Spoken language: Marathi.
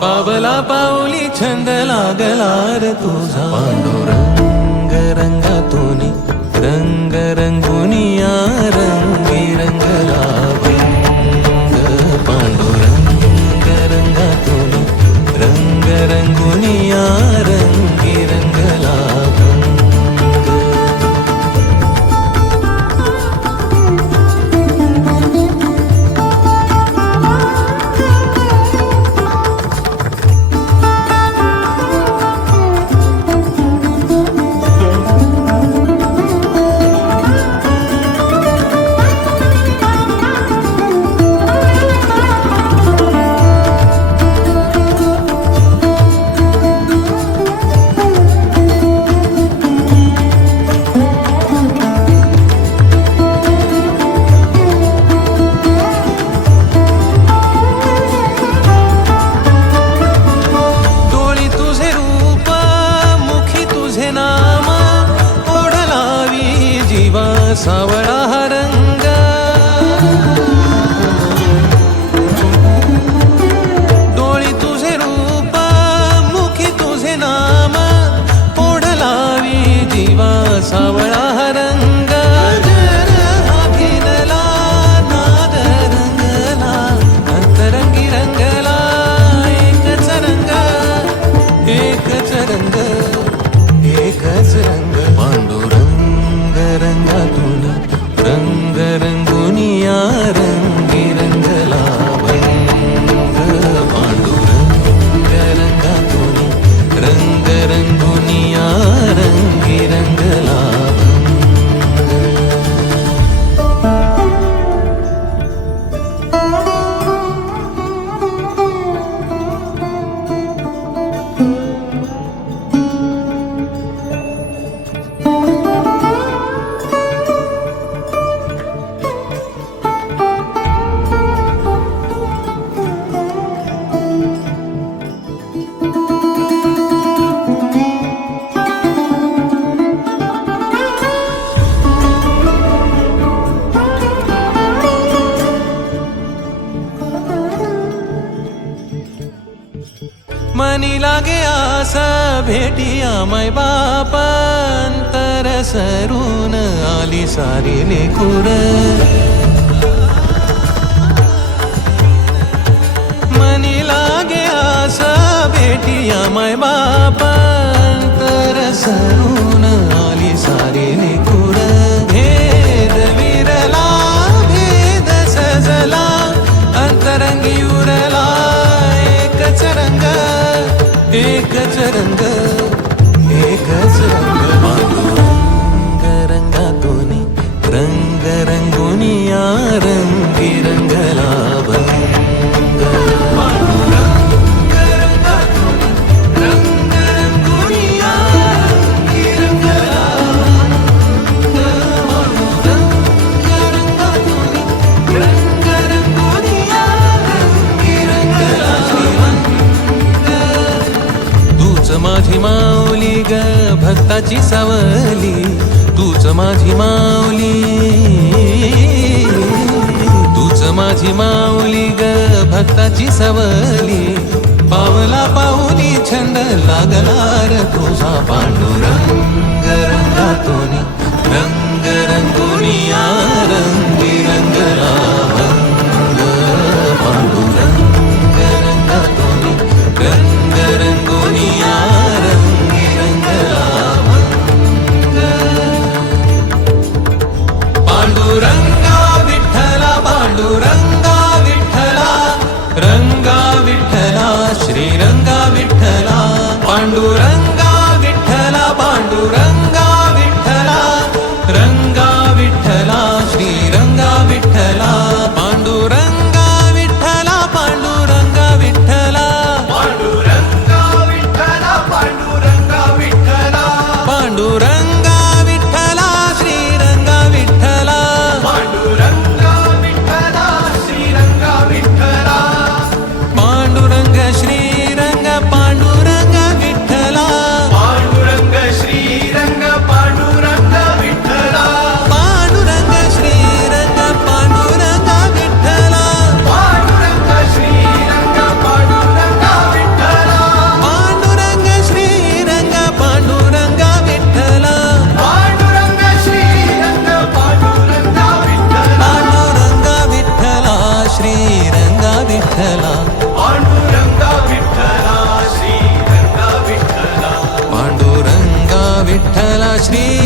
पावला पावली छंद लागला र तुझा. पांडुरंग रंगातून रंग रंगुनिया रंगी summer मनी लागे आस भेटिया मै बापांतर सरून आली सारी लेकुर मनी लागे आस भेटिया मै बाप रंगी रंगला माझी माऊली ग भक्ताची सावली. तूच माझी माऊली माझी माऊली ग भक्ताची सवली पावला पाऊली छंद लागणार तुझा पांडुरंग. पांडुरंगा विठ्ठला. पांडुरंगा विठ्ठला श्री गंगा विठ्ठला. पांडुरंगा विठ्ठला श्री